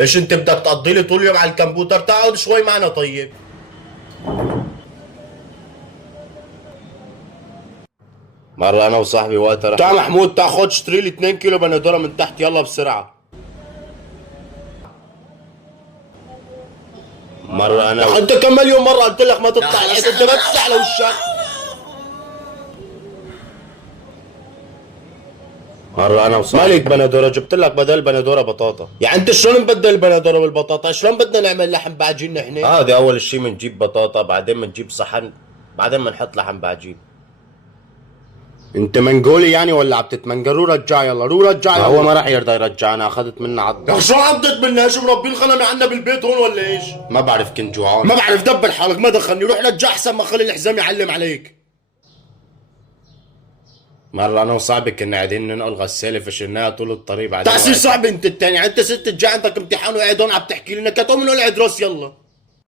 ايش انت بدك تقضي لي طول اليوم على الكمبيوتر؟ تقعد شوي معنا طيب. مرة انا وصاحبي وقت رح تعال محمود تاخد اشتري لي 2 كيلو بندوره من تحت يلا بسرعة. مرة انا انت كم مليون مرة قلت لك ما تطلع الحس، انت ما تفتح على وشك. مرة انا وصاحبي مالك بندوره؟ جبت لك بدل بندوره بطاطا. يعني انت شلون نبدل البندوره بالبطاطا؟ شلون بدنا نعمل لحم بعجين نحن؟ هذا اول شيء بنجيب بطاطا، بعدين بنجيب صحن، بعدين بنحط لحم بعجين. انت منقولي يعني ولا عم تتمنقل؟ رو رجع يلا، رو رجع يلا. هو ما راح يرضى يرجعنا، اخذت منا عضة. يا شو عضت منا؟ ايش مربين خلنا عنا بالبيت هون ولا ايش؟ ما بعرف كنت جوعان. ما بعرف، دبر حالك ما دخلني، روح رجع احسن ما خلي الحزام يعلم عليك. مرة أنا وصاحبي كنا قاعدين ننقل غسالة فشلناها طول الطريق، بعدين تأسيس صعب أنت التاني، يعني أنت ست جاي عندك امتحان وقاعد هون عم تحكي لنا كاتو من العد راس يلا.